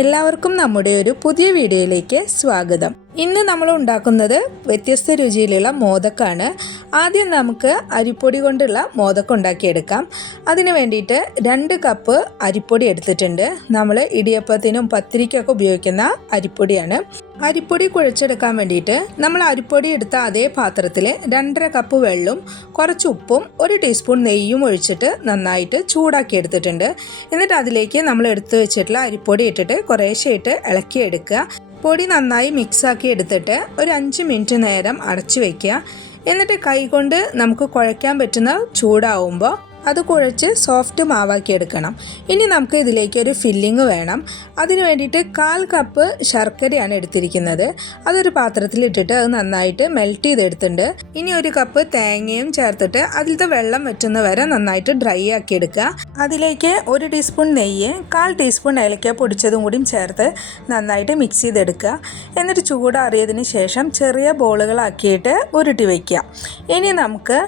എല്ലാവർക്കും നമ്മുടെ ഒരു പുതിയ വീഡിയോയിലേക്ക് സ്വാഗതം. ഇന്ന് നമ്മൾ ഉണ്ടാക്കുന്നത് വ്യത്യസ്ത രുചിയിലുള്ള മോദക്കാണ്. ആദ്യം നമുക്ക് അരിപ്പൊടി കൊണ്ടുള്ള മോദക്കം ഉണ്ടാക്കിയെടുക്കാം. അതിന് വേണ്ടിയിട്ട് 2 കപ്പ് അരിപ്പൊടി എടുത്തിട്ടുണ്ട്. നമ്മൾ ഇടിയപ്പത്തിനും പത്തിരിക്കൊക്കെ ഉപയോഗിക്കുന്ന അരിപ്പൊടിയാണ്. അരിപ്പൊടി കുഴച്ചെടുക്കാൻ വേണ്ടിയിട്ട് നമ്മൾ അരിപ്പൊടി എടുത്ത അതേ പാത്രത്തിൽ 2.5 കപ്പ് വെള്ളവും കുറച്ച് ഉപ്പും 1 ടീസ്പൂൺ നെയ്യും ഒഴിച്ചിട്ട് നന്നായിട്ട് ചൂടാക്കി എടുത്തിട്ടുണ്ട്. എന്നിട്ട് അതിലേക്ക് നമ്മൾ എടുത്തു വെച്ചിട്ടുള്ള അരിപ്പൊടി ഇട്ടിട്ട് കുറേശ്ശെയായിട്ട് ഇളക്കിയെടുക്കുക. പൊടി നന്നായി മിക്സാക്കി എടുത്തിട്ട് ഒരു 5 മിനിറ്റ് നേരം അടച്ചു വയ്ക്കുക. എന്നിട്ട് കൈകൊണ്ട് നമുക്ക് കുഴയ്ക്കാൻ പറ്റുന്ന ചൂടാവുമ്പോൾ അത് കുഴച്ച് സോഫ്റ്റ് മാവാക്കി എടുക്കണം. ഇനി നമുക്ക് ഇതിലേക്ക് ഒരു ഫില്ലിങ് വേണം. അതിന് വേണ്ടിയിട്ട് 1/4 കപ്പ് ശർക്കരയാണ് എടുത്തിരിക്കുന്നത്. അതൊരു പാത്രത്തിലിട്ടിട്ട് അത് നന്നായിട്ട് മെൽറ്റ് ചെയ്തെടുത്തിട്ടുണ്ട്. ഇനി 1 കപ്പ് തേങ്ങയും ചേർത്തിട്ട് അതിലത്തെ വെള്ളം വറ്റുന്ന വരെ നന്നായിട്ട് ഡ്രൈ ആക്കി എടുക്കുക. അതിലേക്ക് 1 ടീസ്പൂൺ നെയ്യ്, 1/4 ടീസ്പൂൺ ഏലക്ക പൊടിച്ചതും കൂടിയും ചേർത്ത് നന്നായിട്ട് മിക്സ് ചെയ്തെടുക്കുക. എന്നിട്ട് ചൂടാറിയതിന് ശേഷം ചെറിയ ബോളുകളാക്കിയിട്ട് ഉരുട്ടി വയ്ക്കുക. ഇനി നമുക്ക്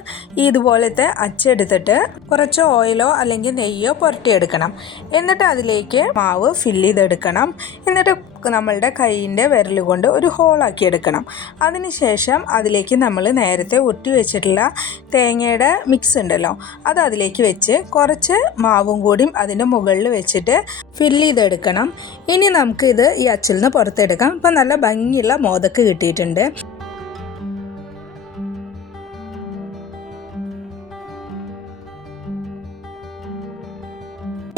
ഇതുപോലത്തെ അച്ചെടുത്തിട്ട് കുറച്ച് ഓയിലോ അല്ലെങ്കിൽ നെയ്യോ പുരട്ടിയെടുക്കണം. എന്നിട്ട് അതിലേക്ക് മാവ് ഫില്ല് ചെയ്തെടുക്കണം. എന്നിട്ട് നമ്മളുടെ കൈയിൻ്റെ വിരൽ കൊണ്ട് ഒരു ഹോളാക്കി എടുക്കണം. അതിനുശേഷം അതിലേക്ക് നമ്മൾ നേരത്തെ ഉരുട്ടി വെച്ചിട്ടുള്ള തേങ്ങയുടെ മിക്സ് ഉണ്ടല്ലോ, അത് അതിലേക്ക് വെച്ച് കുറച്ച് മാവും കൂടിയും അതിൻ്റെ മുകളിൽ വെച്ചിട്ട് ഫില്ല് ചെയ്തെടുക്കണം. ഇനി നമുക്കിത് ഈ അച്ചിൽ നിന്ന് പുറത്തെടുക്കാം. ഇപ്പം നല്ല ഭംഗിയുള്ള മോദക്ക് കിട്ടിയിട്ടുണ്ട്.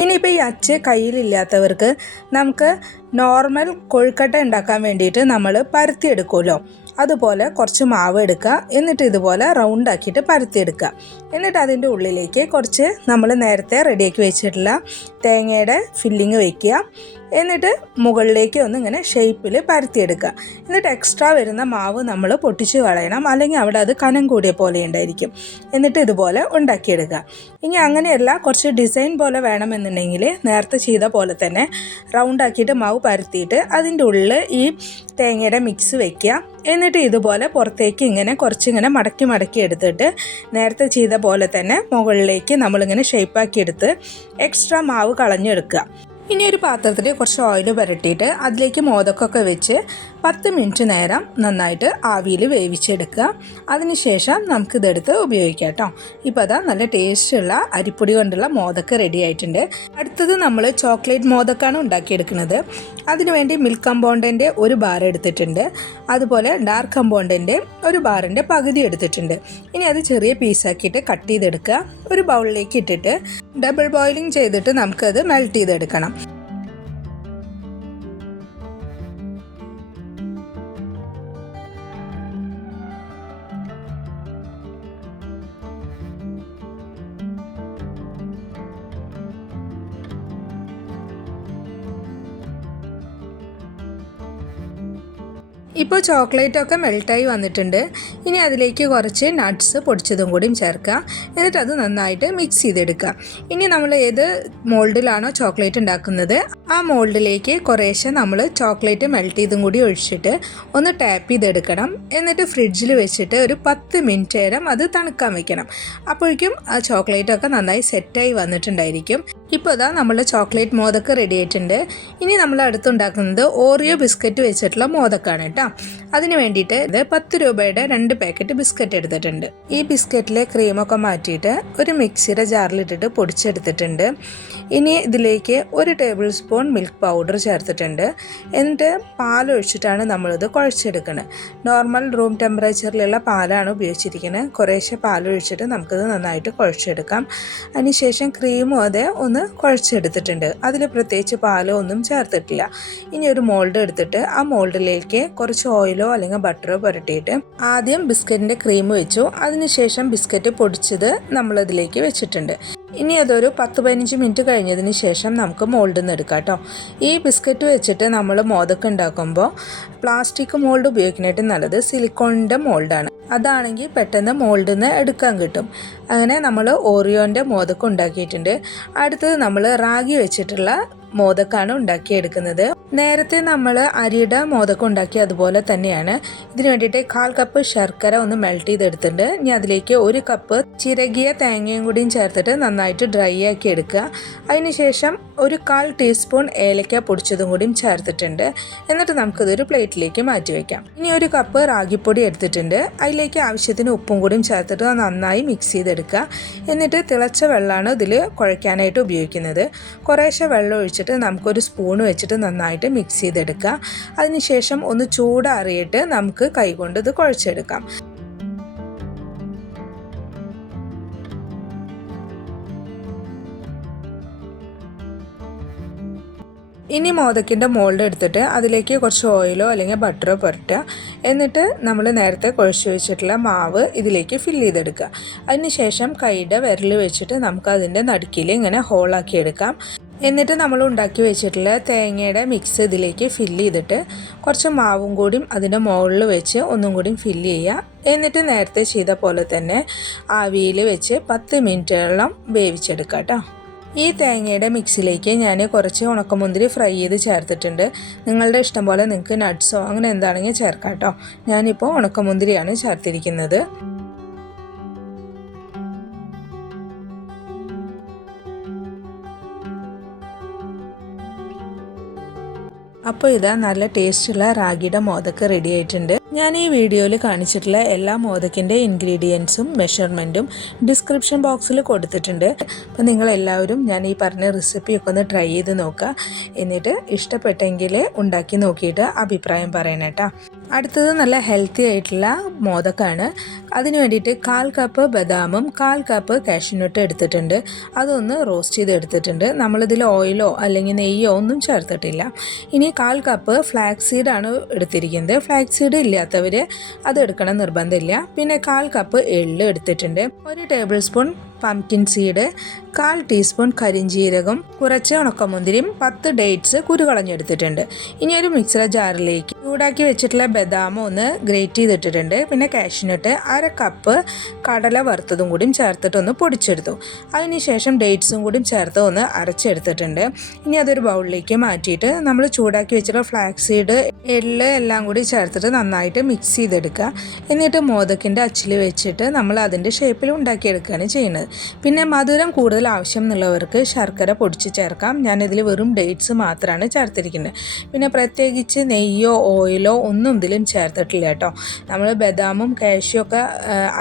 ഇനിയിപ്പോൾ ഈ അച്ച് കയ്യിലില്ലാത്തവർക്ക് നമുക്ക് നോർമൽ കൊഴുക്കട്ട ഉണ്ടാക്കാൻ വേണ്ടിയിട്ട് നമ്മൾ പരത്തിയെടുക്കുമല്ലോ, അതുപോലെ കുറച്ച് മാവ് എടുക്കുക. എന്നിട്ട് ഇതുപോലെ റൗണ്ടാക്കിയിട്ട് പരത്തിയെടുക്കുക. എന്നിട്ട് അതിൻ്റെ ഉള്ളിലേക്ക് കുറച്ച് നമ്മൾ നേരത്തെ റെഡിയാക്കി വെച്ചിട്ടുള്ള തേങ്ങയുടെ ഫില്ലിങ് വയ്ക്കുക. എന്നിട്ട് മുകളിലേക്ക് ഒന്ന് ഇങ്ങനെ ഷേപ്പിൽ പരത്തിയെടുക്കുക. എന്നിട്ട് എക്സ്ട്രാ വരുന്ന മാവ് നമ്മൾ പൊട്ടിച്ച് കളയണം, അല്ലെങ്കിൽ അവിടെ അത് കനം കൂടിയ പോലെ ഉണ്ടായിരിക്കും. എന്നിട്ട് ഇതുപോലെ ഉണ്ടാക്കിയെടുക്കുക. ഇനി അങ്ങനെയല്ല, കുറച്ച് ഡിസൈൻ പോലെ വേണമെന്നുണ്ടെങ്കിൽ നേരത്തെ ചെയ്ത പോലെ തന്നെ റൗണ്ടാക്കിയിട്ട് മാവ് പരത്തിയിട്ട് അതിൻ്റെ ഉള്ളിൽ ഈ തേങ്ങയുടെ മിക്സ് വയ്ക്കുക. എന്നിട്ട് ഇതുപോലെ പുറത്തേക്ക് ഇങ്ങനെ കുറച്ചിങ്ങനെ മടക്കി എടുത്തിട്ട് നേരത്തെ ചെയ്ത പോലെ തന്നെ മുകളിലേക്ക് നമ്മളിങ്ങനെ ഷേപ്പാക്കി എടുത്ത് എക്സ്ട്രാ മാവ് കളഞ്ഞെടുക്കുക. ഇനി ഒരു പാത്രത്തിൽ കുറച്ച് ഓയിൽ പുരട്ടിയിട്ട് അതിലേക്ക് മോദക്കൊക്കെ വെച്ച് 10 മിനിറ്റ് നേരം നന്നായിട്ട് ആവിയിൽ വേവിച്ചെടുക്കുക. അതിനുശേഷം നമുക്കിതെടുത്ത് ഉപയോഗിക്കാം കേട്ടോ. ഇപ്പോൾ അതാ നല്ല ടേസ്റ്റുള്ള അരിപ്പൊടി കൊണ്ടുള്ള മോദക്ക് റെഡി ആയിട്ടുണ്ട്. അടുത്തത് നമ്മൾ ചോക്ലേറ്റ് മോദക്കാണ് ഉണ്ടാക്കിയെടുക്കുന്നത്. അതിനുവേണ്ടി മിൽക്ക് കമ്പൗണ്ടിൻ്റെ 1 ബാർ എടുത്തിട്ടുണ്ട്. അതുപോലെ ഡാർക്ക് കമ്പൗണ്ടിൻ്റെ 1 ബാറിൻ്റെ പകുതി എടുത്തിട്ടുണ്ട്. ഇനി അത് ചെറിയ പീസാക്കിയിട്ട് കട്ട് ചെയ്തെടുക്കുക. ഒരു ബൗളിലേക്ക് ഇട്ടിട്ട് ഡബിൾ ബോയിലിംഗ് ചെയ്തിട്ട് നമുക്കത് മെൽറ്റ് ചെയ്തെടുക്കണം. ഇപ്പോൾ ചോക്ലേറ്റൊക്കെ മെൽറ്റായി വന്നിട്ടുണ്ട്. ഇനി അതിലേക്ക് കുറച്ച് നട്ട്സ് പൊടിച്ചതും കൂടിയും ചേർക്കുക. എന്നിട്ട് അത് നന്നായിട്ട് മിക്സ് ചെയ്തെടുക്കുക. ഇനി നമ്മൾ ഏത് മോൾഡിലാണോ ചോക്ലേറ്റ് ഉണ്ടാക്കുന്നത് ആ മോൾഡിലേക്ക് കുറേശ്ശെ നമ്മൾ ചോക്ലേറ്റ് മെൽറ്റ് ചെയ്തും കൂടി ഒഴിച്ചിട്ട് ഒന്ന് ടാപ്പ് ചെയ്തെടുക്കണം. എന്നിട്ട് ഫ്രിഡ്ജിൽ വെച്ചിട്ട് ഒരു 10 മിനിറ്റ് നേരം അത് തണുക്കാൻ വെക്കണം. അപ്പോഴേക്കും ആ ചോക്ലേറ്റൊക്കെ നന്നായി സെറ്റായി വന്നിട്ടുണ്ടായിരിക്കും. ഇപ്പോൾ ഇതാ നമ്മളുടെ ചോക്ലേറ്റ് മോദക്ക് റെഡി ആയിട്ടുണ്ട്. ഇനി നമ്മൾ അടുത്തുണ്ടാക്കുന്നത് ഓറിയോ ബിസ്ക്കറ്റ് വെച്ചിട്ടുള്ള മോദക്കാണ് കേട്ടോ. അതിന് വേണ്ടിയിട്ട് 10 രൂപയുടെ 2 പാക്കറ്റ് ബിസ്ക്കറ്റ് എടുത്തിട്ടുണ്ട്. ഈ ബിസ്ക്കറ്റിലെ ക്രീമൊക്കെ മാറ്റിയിട്ട് ഒരു മിക്സിയുടെ ജാറിലിട്ടിട്ട് പൊടിച്ചെടുത്തിട്ടുണ്ട്. ഇനി ഇതിലേക്ക് 1 ടേബിൾ സ്പൂൺ മിൽക്ക് പൗഡർ ചേർത്തിട്ടുണ്ട്. എന്നിട്ട് പാലൊഴിച്ചിട്ടാണ് നമ്മളിത് കുഴച്ചെടുക്കുന്നത്. നോർമൽ റൂം ടെമ്പറേച്ചറിലുള്ള പാലാണ് ഉപയോഗിച്ചിരിക്കുന്നത്. കുറേശ്ശെ പാലൊഴിച്ചിട്ട് നമുക്കിത് നന്നായിട്ട് കുഴച്ചെടുക്കാം. അതിനുശേഷം ക്രീമും അതേ ഒന്ന് കുഴച്ചെടുത്തിട്ടുണ്ട്. അതിൽ പ്രത്യേകിച്ച് പാലോ ഒന്നും ചേർത്തിട്ടില്ല. ഇനി ഒരു മോൾഡ് എടുത്തിട്ട് ആ മോൾഡിലേക്ക് കുറച്ച് ഓയിലോ അല്ലെങ്കിൽ ബട്ടറോ പുരട്ടിയിട്ട് ആദ്യം ബിസ്ക്കറ്റിൻ്റെ ക്രീം വെച്ചു. അതിനുശേഷം ബിസ്ക്കറ്റ് പൊടിച്ചത് നമ്മളതിലേക്ക് വെച്ചിട്ടുണ്ട്. ഇനി അതൊരു 10-15 മിനിറ്റ് കഴിഞ്ഞതിന് ശേഷം നമുക്ക് മോൾഡിൽ നിന്ന് എടുക്കാം കേട്ടോ. ഈ ബിസ്ക്കറ്റ് വെച്ചിട്ട് നമ്മൾ മോദക്ക് ഉണ്ടാക്കുമ്പോൾ പ്ലാസ്റ്റിക് മോൾഡ് ഉപയോഗിക്കുന്നതായിട്ട് നല്ലത് സിലിക്കോണിൻ്റെ മോൾഡാണ്. അതാണെങ്കിൽ പെട്ടെന്ന് മോൾഡിൽ നിന്ന് എടുക്കാൻ കിട്ടും. അങ്ങനെ നമ്മൾ ഓറിയോൻ്റെ മോദക്ക് ഉണ്ടാക്കിയിട്ടുണ്ട്. അടുത്തത് നമ്മൾ റാഗി വെച്ചിട്ടുള്ള മോദക്കാണ് ഉണ്ടാക്കിയെടുക്കുന്നത്. നേരത്തെ നമ്മൾ അരിയുടെ മോദക്കം ഉണ്ടാക്കി അതുപോലെ തന്നെയാണ്. ഇതിന് വേണ്ടിയിട്ട് 1/4 കപ്പ് ശർക്കര ഒന്ന് മെൽറ്റ് ചെയ്തെടുത്തിട്ടുണ്ട്. ഇനി അതിലേക്ക് 1 കപ്പ് ചിരകിയ തേങ്ങയും കൂടിയും ചേർത്തിട്ട് നന്നായിട്ട് ഡ്രൈ ആക്കി എടുക്കുക. അതിനുശേഷം 1/4 ടീസ്പൂൺ ഏലക്ക പൊടിച്ചതും കൂടിയും ചേർത്തിട്ടുണ്ട്. എന്നിട്ട് നമുക്കിതൊരു പ്ലേറ്റിലേക്ക് മാറ്റി വയ്ക്കാം. ഇനി 1 കപ്പ് റാഗിപ്പൊടി എടുത്തിട്ടുണ്ട്. അതിലേക്ക് ആവശ്യത്തിന് ഉപ്പും കൂടിയും ചേർത്തിട്ട് നന്നായി മിക്സ് ചെയ്തെടുക്കുക. എന്നിട്ട് തിളച്ച വെള്ളമാണ് ഇതിൽ കുഴയ്ക്കാനായിട്ട് ഉപയോഗിക്കുന്നത്. കുറേശ്ശെ വെള്ളം ഒഴിച്ചിട്ട് നമുക്കൊരു സ്പൂൺ വെച്ചിട്ട് നന്നായിട്ട് മിക്സ് ചെയ്തെടുക്കുക. അതിനുശേഷം ഒന്ന് ചൂടാറിയിട്ട് നമുക്ക് കൈകൊണ്ട് ഇത് കുഴച്ചെടുക്കാം. ഇനി മോദക്കിൻ്റെ മോൾഡ് എടുത്തിട്ട് അതിലേക്ക് കുറച്ച് ഓയിലോ അല്ലെങ്കിൽ ബട്ടറോ പുരട്ടുക. എന്നിട്ട് നമ്മൾ നേരത്തെ കുഴച്ച് വെച്ചിട്ടുള്ള മാവ് ഇതിലേക്ക് ഫില്ല് ചെയ്തെടുക്കുക. അതിനുശേഷം കൈയുടെ വിരൽ വെച്ചിട്ട് നമുക്ക് അതിൻ്റെ നടുക്കിൽ ഇങ്ങനെ ഹോളാക്കി എടുക്കാം. എന്നിട്ട് നമ്മൾ ഉണ്ടാക്കി വെച്ചിട്ടുള്ള തേങ്ങയുടെ മിക്സ് ഇതിലേക്ക് ഫില്ല് ചെയ്തിട്ട് കുറച്ച് മാവും കൂടിയും അതിൻ്റെ മുകളിൽ വെച്ച് ഒന്നും കൂടിയും ഫില്ല് ചെയ്യുക. എന്നിട്ട് നേരത്തെ ചെയ്ത പോലെ തന്നെ ആവിയിൽ വെച്ച് 10 മിനിറ്റോളം വേവിച്ചെടുക്കുക കേട്ടോ. ഈ തേങ്ങയുടെ മിക്സിലേക്ക് ഞാൻ കുറച്ച് ഉണക്കമുന്തിരി ഫ്രൈ ചെയ്ത് ചേർത്തിട്ടുണ്ട്. നിങ്ങളുടെ ഇഷ്ടം പോലെ നിങ്ങൾക്ക് നട്ട്സോ അങ്ങനെ എന്താണെങ്കിൽ ചേർക്കാം കേട്ടോ. ഞാനിപ്പോൾ ഉണക്കമുന്തിരിയാണ് ചേർത്തിരിക്കുന്നത്. അപ്പോൾ ഇതാ നല്ല ടേസ്റ്റുള്ള റാഗിയുടെ മോദക്ക് റെഡി ആയിട്ടുണ്ട്. ഞാൻ ഈ വീഡിയോയിൽ കാണിച്ചിട്ടുള്ള എല്ലാ മോദക്കിൻ്റെ ഇൻഗ്രീഡിയൻസും മെഷർമെൻറ്റും ഡിസ്ക്രിപ്ഷൻ ബോക്സിൽ കൊടുത്തിട്ടുണ്ട്. അപ്പോൾ നിങ്ങളെല്ലാവരും ഞാൻ ഈ പറഞ്ഞ റെസിപ്പിയൊക്കെ ഒന്ന് ട്രൈ ചെയ്ത് നോക്കുക. എന്നിട്ട് ഇഷ്ടപ്പെട്ടെങ്കിൽ ഉണ്ടാക്കി നോക്കിയിട്ട് അഭിപ്രായം പറയണം കേട്ടോ. അടുത്തത് നല്ല ഹെൽത്തി ആയിട്ടുള്ള മോദക്കാണ്. അതിന് വേണ്ടിയിട്ട് 1/4 കപ്പ് ബദാമും 1/4 കപ്പ് കാഷ്യൂനട്ട് എടുത്തിട്ടുണ്ട്. അതൊന്ന് റോസ്റ്റ് ചെയ്ത് എടുത്തിട്ടുണ്ട്. നമ്മളിതിൽ ഓയിലോ അല്ലെങ്കിൽ നെയ്യോ ഒന്നും ചേർത്തിട്ടില്ല. ഇനി 1/4 കപ്പ് ഫ്ലാക്സ് സീഡാണ് എടുത്തിരിക്കുന്നത്. ഫ്ലാക്സ് സീഡ് ഇല്ലാത്തവർ അത് എടുക്കണം നിർബന്ധമില്ല. പിന്നെ 1/4 കപ്പ് എള്ള് എടുത്തിട്ടുണ്ട്. 1 tablespoon pumpkin seed, 1/4 teaspoon കരിഞ്ജീരകം, കുറച്ച് ഉണക്കമുന്തിരിയും 10 ഡേറ്റ്സ് കുരുകളഞ്ഞെടുത്തിട്ടുണ്ട്. ഇനി ഒരു മിക്സർ ജാറിലേക്ക് ചൂടാക്കി വെച്ചിട്ടുള്ള ബദാം ഒന്ന് ഗ്രേറ്റ് ചെയ്തിട്ടിട്ടുണ്ട്. പിന്നെ കാഷ്യൂനട്ട് 1/2 കപ്പ് കടല വറുത്തതും കൂടിയും ചേർത്തിട്ടൊന്ന് പൊടിച്ചെടുത്തു. അതിനുശേഷം ഡേറ്റ്സും കൂടിയും ചേർത്ത് ഒന്ന് അരച്ചെടുത്തിട്ടുണ്ട്. ഇനി അതൊരു ബൗളിലേക്ക് മാറ്റിയിട്ട് നമ്മൾ ചൂടാക്കി വെച്ചിട്ടുള്ള ഫ്ലാക്സ് സീഡ്, എള്ള് എല്ലാം കൂടി ചേർത്തിട്ട് നന്നായിട്ട് മിക്സ് ചെയ്തെടുക്കുക. എന്നിട്ട് മോദക്കിൻ്റെ അച്ചിൽ വെച്ചിട്ട് നമ്മൾ അതിൻ്റെ ഷേപ്പിൽ ഉണ്ടാക്കിയെടുക്കുകയാണ് ചെയ്യുന്നത്. പിന്നെ മധുരം കൂടുതൽ ആവശ്യം എന്നുള്ളവർക്ക് ശർക്കര പൊടിച്ച് ചേർക്കാം. ഞാനിതിൽ വെറും ഡേറ്റ്സ് മാത്രമാണ് ചേർത്തിരിക്കുന്നത്. പിന്നെ പ്രത്യേകിച്ച് നെയ്യോ ഓയിലോ ഒന്നും ഇതിലും ചേർത്തിട്ടില്ല കേട്ടോ. നമ്മൾ ബദാമും കാഷ്യൂ ഒക്കെ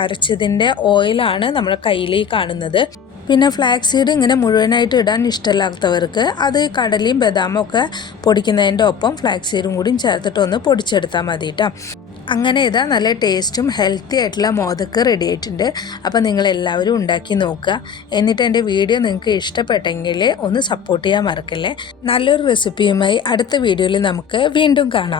അരച്ചതിൻ്റെ ഓയിലാണ് നമ്മുടെ കയ്യിൽ കാണുന്നത്. പിന്നെ ഫ്ലാക്സ് സീഡ് ഇങ്ങനെ മുഴുവനായിട്ട് ഇടാൻ ഇഷ്ടമില്ലാത്തവർക്ക് അത് കടലയും ബദാമും ഒക്കെ പൊടിക്കുന്നതിൻ്റെ ഒപ്പം ഫ്ലാക്സ് സീഡും കൂടിയും ചേർത്തിട്ടൊന്ന് പൊടിച്ചെടുത്താൽ മതി കേട്ടോ. അങ്ങനെ ഇതാ നല്ല ടേസ്റ്റും ഹെൽത്തി ആയിട്ടുള്ള മോദക്ക് റെഡി ആയിട്ടുണ്ട്. അപ്പോൾ നിങ്ങളെല്ലാവരും ഉണ്ടാക്കി നോക്കുക. എന്നിട്ട് എൻ്റെ വീഡിയോ നിങ്ങൾക്ക് ഇഷ്ടപ്പെട്ടെങ്കിൽ ഒന്ന് സപ്പോർട്ട് ചെയ്യാൻ മറക്കല്ലേ. നല്ലൊരു റെസിപ്പിയുമായി അടുത്ത വീഡിയോയിൽ നമുക്ക് വീണ്ടും കാണാം.